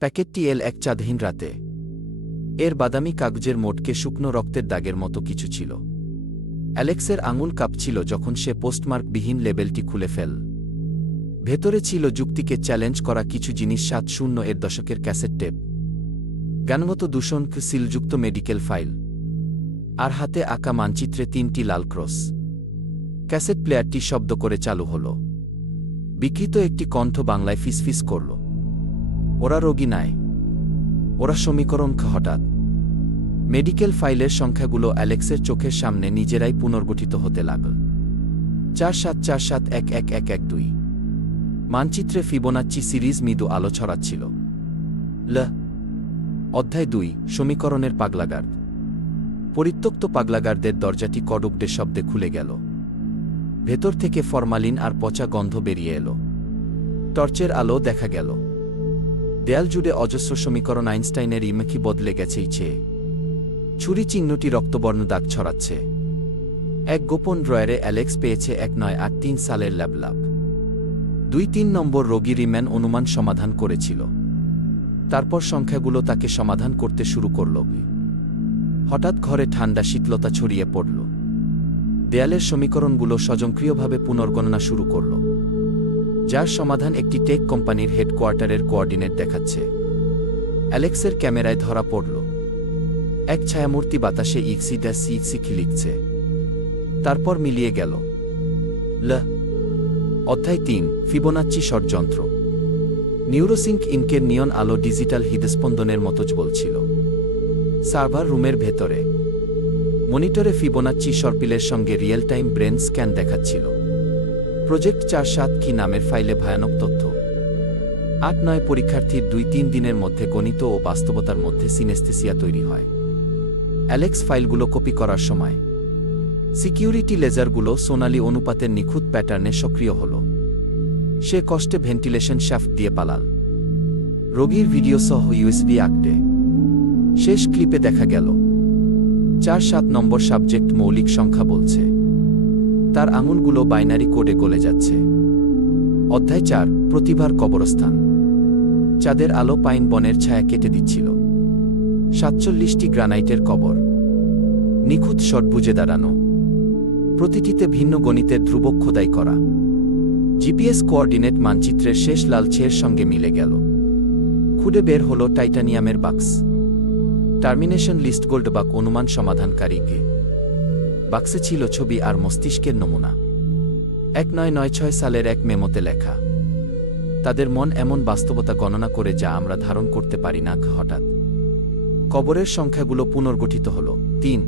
প্যাকেটটি এল এক চাঁদহীন রাতে। এর বাদামি কাগজের মোটকে শুকনো রক্তের দাগের মতো কিছু ছিল। অ্যালেক্সের আঙুল কাঁপছিল যখন সে পোস্টমার্কবিহীন লেবেলটি খুলে ফেল। ভেতরে ছিল যুক্তিকে চ্যালেঞ্জ করা কিছু জিনিস সাত শূন্য এর দশকের ক্যাসেট টেপ। গানগত দূষণ সিলযুক্ত মেডিকেল ফাইল। আর হাতে আঁকা মানচিত্রে তিনটি লাল ক্রস। ক্যাসেট প্লেয়ারটি শব্দ করে চালু হল। বিকৃত একটি কণ্ঠ বাংলায় ফিসফিস করল। ওরা রোগী নাই। ওরা সমীকরণ হঠাৎ। মেডিকেল ফাইলের সংখ্যাগুলো অ্যালেক্সের চোখের সামনে নিজেরাই পুনর্গঠিত হতে লাগল। চার সাত চার সাত এক এক এক এক দুই। মানচিত্রে ফিবোনাচ্চি সিরিজ মৃদু আলো ছড়াচ্ছিল। ল। অধ্যায় দুই, সমীকরণের পাগলাগার। পরিত্যক্ত পাগলাগারদের দরজাটি কডুকডে শব্দে খুলে গেল। ভেতর থেকে ফরমালিন আর পচা গন্ধ বেরিয়ে এলো। টর্চের আলো দেখা গেল। দেয়াল জুড়ে অজস্র সমীকরণ আইনস্টাইনের ইমেকি বদলে গেছে ইচ্ছে ছুরি চিহ্নটি রক্তবর্ণ দাগ ছড়াচ্ছে। এক গোপন ড্রয়ারে অ্যালেক্স পেয়েছে এক নয় আট তিন সালের ল্যাবলাব দুই তিন নম্বর রোগী রিম্যান অনুমান সমাধান করেছিল। তারপর সংখ্যাগুলো তাকে সমাধান করতে শুরু করল। হঠাৎ ঘরে ঠান্ডা শীতলতা ছড়িয়ে পড়ল। দেয়ালের সমীকরণগুলো স্বয়ংক্রিয়ভাবে পুনর্গণনা শুরু করল। যার সমাধান একটি টেক কোম্পানির হেডকোয়ার্টারের কোঅর্ডিনেট দেখাচ্ছে। অ্যালেক্সের ক্যামেরায় ধরা পড়ল। এক ছায়ামূর্তি বাতাসে ইক্সি ড্যাস ইক্সিকি লিখছে। তারপর মিলিয়ে গেল। ল। অধ্যায় তিন, ফিবোনাচ্চি ষড়যন্ত্র। নিউরোসিঙ্ক ইনকের নিয়ন আলো ডিজিটাল হৃদস্পন্দনের মতো বলছিল। সার্ভার রুমের ভেতরে। মনিটরে ফিবোনাচ্চি সর্পিলের সঙ্গে রিয়েল টাইম ব্রেন স্ক্যান দেখাচ্ছিল। প্রজেক্ট চার সাত কি নামের ফাইলে ভয়ানক তথ্য? আট নয় পরীক্ষার্থীর দুই তিন দিনের মধ্যে গণিত ও বাস্তবতার মধ্যে সিনেস্থেসিয়া তৈরি হয়। অ্যালেক্স ফাইলগুলো কপি করার সময়। সিকিউরিটি লেজারগুলো সোনালি অনুপাতের নিখুঁত প্যাটার্নে সক্রিয় হল। সে কষ্টে ভেন্টিলেশন শ্যাফট দিয়ে পালাল। রোগীর ভিডিও সহ ইউএসবি আঁকটে শেষ ক্লিপে দেখা গেল। চার সাত নম্বর সাবজেক্ট মৌলিক সংখ্যা বলছে। তার আঙুলগুলো বাইনারি কোডে গলে যাচ্ছে। অধ্যায় চার, প্রতিভার কবরস্থান। চাঁদের আলো পাইন বনের ছায়া কেটে দিচ্ছিল। সাতচল্লিশটি গ্রানাইটের কবর। নিখুঁত ষটভুজে দাঁড়ানো। প্রতিটিতে ভিন্ন গণিতের ধ্রুবক খোদাই করা। জিপিএস কোঅর্ডিনেট মানচিত্রের শেষ লালচের সঙ্গে মিলে গেল। খুঁড়ে বের হল টাইটানিয়ামের বাক্স। টার্মিনেশন লিস্ট গোল্ড বাক অনুমান সমাধানকারীকে। বাক্সে ছিল ছবি আর মস্তিষ্কের নমুনা। এক নয় নয় ছয় সালের এক মেমোতে লেখা, তাদের মন এমন বাস্তবতা গণনা করে যা আমরা ধারণ করতে পারি না, হঠাৎ। কবরের সংখ্যাগুলো পুনর্গঠিত হল। তিন,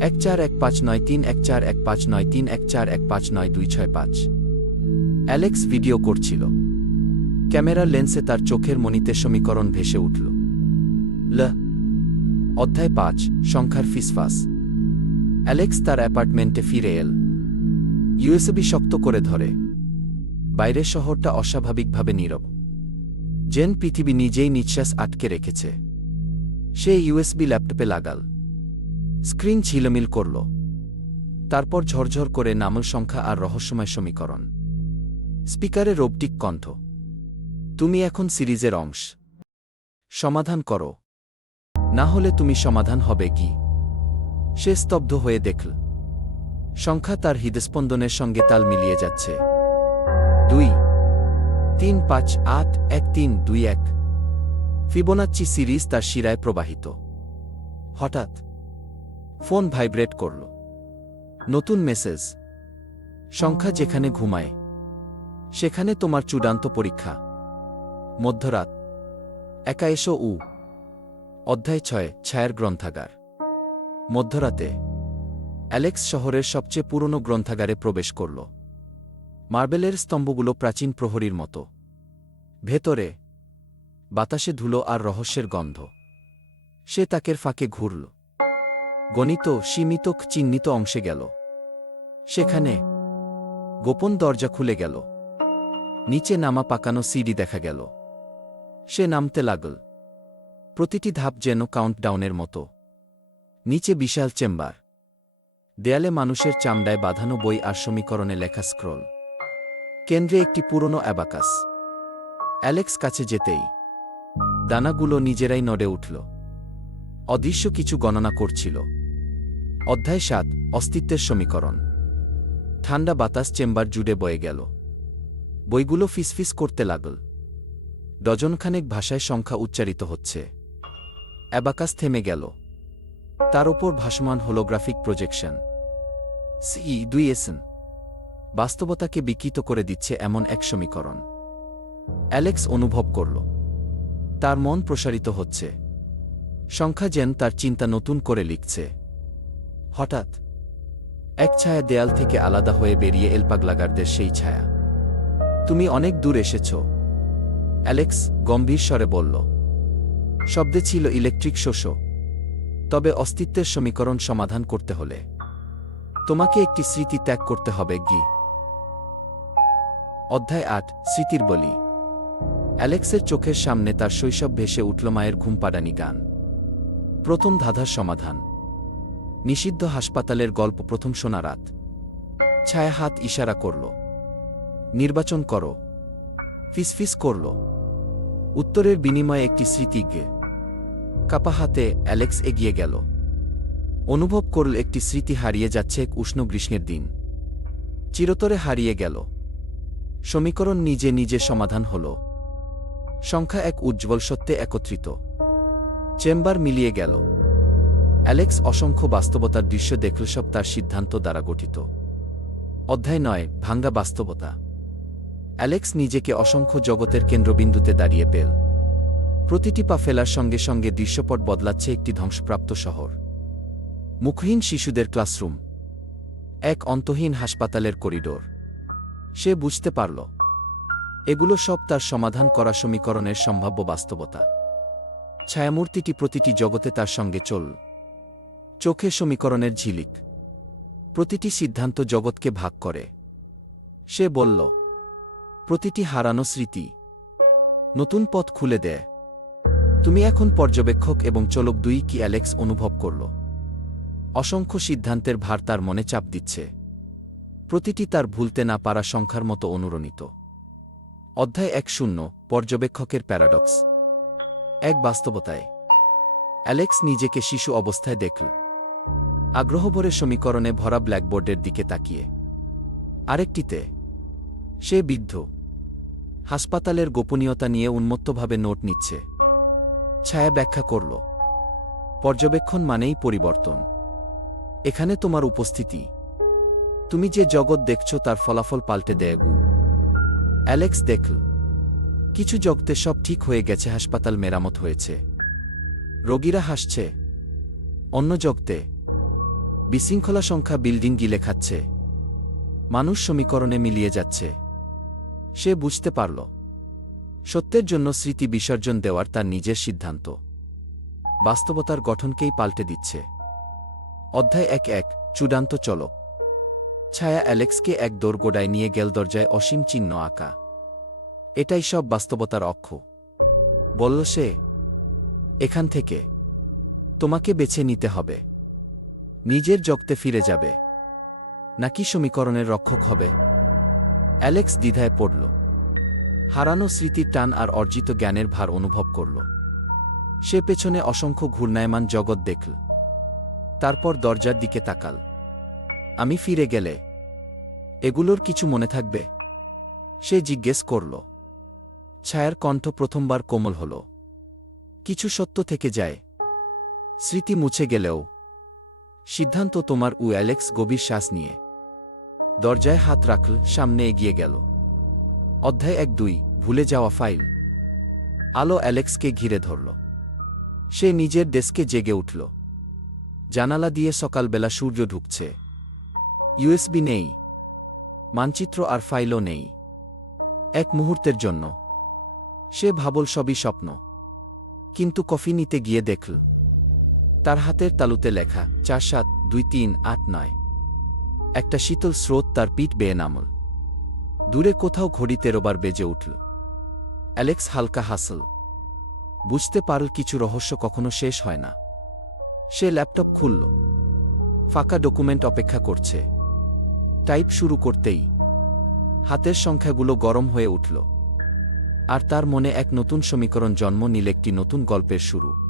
এক চার এক পাঁচ নয় তিন, এক চার এক পাঁচ নয় তিন, এক চার এক পাঁচ নয় দুই ছয় পাঁচ। অ্যালেক্স ভিডিও করছিল। ক্যামেরার লেন্সে তার চোখের মনিতে সমীকরণ ভেসে উঠল। ল, অধ্যায় পাঁচ, সংখ্যার ফিসফাস। অ্যালেক্স তার অ্যাপার্টমেন্টে ফিরে এল। ইউএসবি শক্ত করে ধরে। বাইরের শহরটা অস্বাভাবিকভাবে নীরব। জেন পৃথিবী নিজেই নিঃশ্বাস আটকে রেখেছে। সে ইউএসবি ল্যাপটপে লাগাল। স্ক্রিন ঝিলমিল করল। তারপর ঝরঝর করে নামল সংখ্যা আর রহস্যময় সমীকরণ। স্পিকারে রোবটিক কণ্ঠ। তুমি এখন সিরিজের অংশ। সমাধান করো। না হলে তুমি সমাধান হবে কি? সে স্তব্ধ হয়ে দেখল। সংখ্যা তার হৃদস্পন্দনের সঙ্গে তাল মিলিয়ে যাচ্ছে। দুই, তিন, পাঁচ, আট, এক, তিন, দুই, এক। ফিবোনাচ্চি সিরিজ তার শিরায় প্রবাহিত। হঠাৎ, ফোন ভাইব্রেট করল। নতুন মেসেজ। সংখ্যা যেখানে ঘুমায়, সেখানে তোমার চূড়ান্ত পরীক্ষা। মধ্যরাত। একা এসো উ। অধ্যায় ছয়, ছায়ার গ্রন্থাগার। মধ্যরাতে, অ্যালেক্স শহরের সবচেয়ে পুরনো গ্রন্থাগারে প্রবেশ করল। মার্বেলের স্তম্ভগুলো প্রাচীন প্রহরীর মতো। ভেতরে, বাতাসে ধুলো আর রহস্যের গন্ধ। সে তাকের ফাঁকে ঘুরল। গণিত সীমিত চিহ্নিত অংশে গেল। সেখানে, গোপন দরজা খুলে গেল। নিচে নামা পাকানো সিডি দেখা গেল। সে নামতে লাগল। প্রতিটি ধাপ যেন কাউন্টডাউনের মতো। নিচে বিশাল চেম্বার। দেয়ালে মানুষের চামড়ায় বাঁধানো বই আর সমীকরণে লেখা স্ক্রোল। কেন্দ্রে একটি পুরনো অ্যাবাকাস। অ্যালেক্স কাছে যেতেই দানাগুলো নিজেরাই নড়ে উঠল। অদৃশ্য কিছু গণনা করছিল। অধ্যায় সাত, অস্তিত্বের সমীকরণ। ঠান্ডা বাতাস চেম্বার জুড়ে বয়ে গেল। বইগুলো ফিসফিস করতে লাগল। ডজনখানেক ভাষায় সংখ্যা উচ্চারিত হচ্ছে। অ্যাবাকাস থেমে গেল। তার ওপর ভাসমান হোলোগ্রাফিক প্রজেকশন সি দুই এসন বাস্তবতাকে বিকৃত করে দিচ্ছে এমন এক সমীকরণ। অ্যালেক্স অনুভব করল। তার মন প্রসারিত হচ্ছে। সংখ্যা যেন তার চিন্তা নতুন করে লিখছে। হঠাৎ, এক ছায়া দেয়াল থেকে আলাদা হয়ে বেরিয়ে এলপাগলাগারদের সেই ছায়া। তুমি অনেক দূর এসেছ। অ্যালেক্স গম্ভীর স্বরে বলল। শব্দে ছিল ইলেকট্রিক শোষ তবে অস্তিত্বের সমীকরণ সমাধান করতে হলে। তোমাকে একটি স্মৃতি ত্যাগ করতে হবে, গি। অধ্যায় আট, স্মৃতির বলি। অ্যালেক্সের চোখের সামনে তার শৈশব ভেসে উঠল মায়ের ঘুমপাড়ানি গান। প্রথম ধাঁধার সমাধান। নিষিদ্ধ হাসপাতালের গল্প প্রথম শোনা রাত। ছায়া হাত ইশারা করল। নির্বাচন করো। ফিসফিস করল। উত্তরের বিনিময়ে একটি স্মৃতি গে। কাপা হাতে অ্যালেক্স এগিয়ে গেল। অনুভব করল একটি স্মৃতি হারিয়ে যাচ্ছে এক উষ্ণ গ্রীষ্মের দিন। চিরতরে হারিয়ে গেল। সমীকরণ নিজে নিজে সমাধান হল। সংখ্যা এক উজ্জ্বল সত্যে একত্রিত। চেম্বার মিলিয়ে গেল। অ্যালেক্স অসংখ্য বাস্তবতার দৃশ্য দেখল, সব তার সিদ্ধান্ত দ্বারা গঠিত। অধ্যায় নয়, ভাঙ্গা বাস্তবতা। অ্যালেক্স নিজেকে অসংখ্য জগতের কেন্দ্রবিন্দুতে দাঁড়িয়ে পেল। প্রতিটি পা ফেলার সঙ্গে সঙ্গে দৃশ্যপট বদলাচ্ছে একটি ধ্বংসপ্রাপ্ত শহর। মুখহীন শিশুদের ক্লাসরুম। এক অন্তহীন হাসপাতালের করিডোর। সে বুঝতে পারল। এগুলো সব তার সমাধান করা সমীকরণের সম্ভাব্য বাস্তবতা। ছায়ামূর্তিটি প্রতিটি জগতে তার সঙ্গে চল। চোখে সমীকরণের ঝিলিক। প্রতিটি সিদ্ধান্ত জগৎকে ভাগ করে। সে বলল, প্রতিটি হারানো স্মৃতি। নতুন পথ খুলে দেয় তুমি এখন পর্যবেক্ষক এবং চলক দুই কি অ্যালেক্স অনুভব করল। অসংখ্য সিদ্ধান্তের ভার তার মনে চাপ দিচ্ছে। প্রতিটি তার ভুলতে না পারা সংখ্যার মতো অনুরণিত। অধ্যায় এক শূন্য, পর্যবেক্ষকের প্যারাডক্স। এক বাস্তবতায়। অ্যালেক্স নিজেকে শিশু অবস্থায় দেখল। আগ্রহভরে সমীকরণে ভরা ব্ল্যাকবোর্ডের দিকে তাকিয়ে। আরেকটিতে। সে বিদ্ধ। হাসপাতালের গোপনীয়তা নিয়ে উন্মত্তভাবে নোট নিচ্ছে। ছায়া ব্যাখ্যা করল। পর্যবেক্ষণ মানেই পরিবর্তন। এখানে তোমার উপস্থিতি। তুমি যে জগৎ দেখছ তার ফলাফল পাল্টে দেয় গু। অ্যালেক্স দেখল। কিছু জগতে সব ঠিক হয়ে গেছে, হাসপাতাল মেরামত হয়েছে। রোগীরা হাসছে। অন্য জগতে। বিশৃঙ্খলা সংখ্যা বিল্ডিং গিলে খাচ্ছে। মানুষ সমীকরণে মিলিয়ে যাচ্ছে। সে বুঝতে পারল। সত্যের জন্য স্মৃতি বিসর্জন দেওয়ার তার নিজের সিদ্ধান্ত। বাস্তবতার গঠনকেই পাল্টে দিচ্ছে। অধ্যায় এক এক, চূড়ান্ত চলক ছায়া অ্যালেক্সকে এক দোরগোডায় নিয়ে গেল দরজায় অসীম চিহ্ন আঁকা। এটাই সব বাস্তবতার অক্ষ। বলল সে, এখান থেকে তোমাকে বেছে নিতে হবে। নিজের জগতে ফিরে যাবে। নাকি সমীকরণের রক্ষক হবে? অ্যালেক্স দ্বিধায় পড়ল। হারানো স্মৃতির টান আর অর্জিত জ্ঞানের ভার অনুভব করল। সে পেছনে অসংখ্য ঘূর্ণায়মান জগৎ দেখল। তারপর দরজার দিকে তাকাল। আমি ফিরে গেলে। এগুলোর কিছু মনে থাকবে? সে জিজ্ঞেস করল। ছায়ার কণ্ঠ প্রথমবার কোমল হল। কিছু সত্য থেকে যায়। স্মৃতি মুছে গেলেও। সিদ্ধান্ত তোমার উ অ্যালেক্স গভীর শ্বাস নিয়ে। দরজায় হাত রাখল, সামনে এগিয়ে গেল। অধ্যায় এক দুই, ভুলে যাওয়া ফাইল। আলো অ্যালেক্সকে ঘিরে ধরল। সে নিজের ডেস্কে জেগে উঠল। জানালা দিয়ে সকালবেলা সূর্য ঢুকছে। ইউএসবি নেই। মানচিত্র আর ফাইলও নেই। এক মুহূর্তের জন্য। সে ভাবল সবই স্বপ্ন। কিন্তু কফি নিতে গিয়ে দেখল। তার হাতের তালুতে লেখা, চার সাত দুই তিন আট নয়। একটা শীতল স্রোত তার পিঠ বেয়ে নামল। দূরে কোথাও ঘড়ি তেরোবার বেজে উঠল। অ্যালেক্স হালকা হাসল। বুঝতে পারল কিছু রহস্য কখনো শেষ হয় না। সে ল্যাপটপ খুলল। ফাঁকা ডকুমেন্ট অপেক্ষা করছে। টাইপ শুরু করতেই হাতের সংখ্যাগুলো গরম হয়ে উঠল। আর তার মনে এক নতুন সমীকরণ জন্ম নিল একটি নতুন গল্পের শুরু।